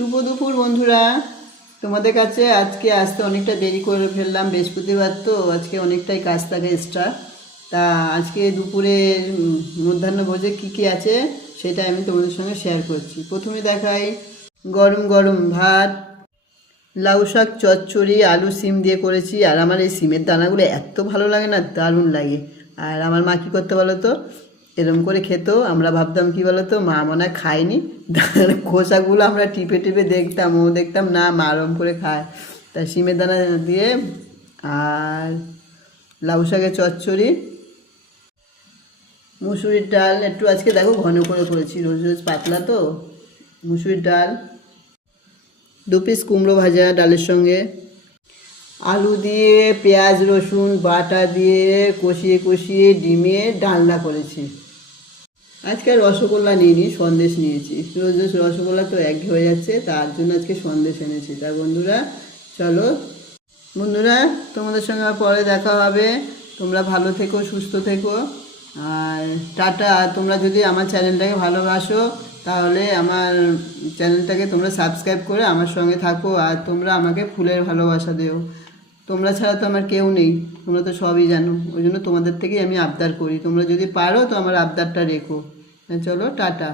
শুভ দুপুর বন্ধুরা, তোমাদের কাছে আজকে আসতে অনেকটা দেরি করে ফেললাম। বৃহস্পতিবার তো আজকে অনেকটাই কাজ থাকে এক্সট্রা। তা আজকে দুপুরে মধ্যাহ্ন ভোজে কী কী আছে সেটা আমি তোমাদের সঙ্গে শেয়ার করছি। প্রথমে দেখাই গরম গরম ভাত, লাউ শাক চচ্চড়ি, আলু সিম দিয়ে করেছি। আর আমার এই সিমের দানাগুলো এত ভালো লাগে না, দারুণ লাগে। আর আমার মা কী করতে বলো তো, এরম করে খেত। আমরা ভাবতাম কী বলো তো, মা মনে হয় খায়নি, খোসাগুলো আমরা টিপে টিপে দেখতাম, ও দেখতাম না মা এরম করে খায়। তা সিমের দানা দিয়ে আর লাউ শাকের চচ্চড়ি, মুসুরির ডাল একটু আজকে দেখো ঘন করে করেছি, রোজ রোজ পাতলা তো। মুসুরির ডাল, 2 পিস কুমড়ো ভাজা ডালের সঙ্গে, আলু দিয়ে পেঁয়াজ রসুন বাটা দিয়ে কষিয়ে কষিয়ে ডিমে ডালনা করেছি। আজকে রসগোল্লা নিইনি, সন্দেশ নিয়েছি। রোজ রোজ রসগোল্লা তো এক হয়ে যাচ্ছে, তার জন্য আজকে সন্দেশ এনেছি। তা বন্ধুরা চলো, বন্ধুরা তোমাদের সঙ্গে পরে দেখা হবে। তোমরা ভালো থেকো, সুস্থ থেকো, আর টাটা। তোমরা যদি আমার চ্যানেলটাকে ভালোবাসো তাহলে আমার চ্যানেলটাকে তোমরা সাবস্ক্রাইব করে আমার সঙ্গে থাকো। আর তোমরা আমাকে ফুলের ভালোবাসা দিও। তোমরা ছাড়া তো আমার কেউ নেই, তোমরা তো সবই জানো। ওই জন্য তোমাদের থেকেই আমি আবদার করি। তোমরা যদি পারো তো আমার আবদারটা রেখো। চলো টাটা।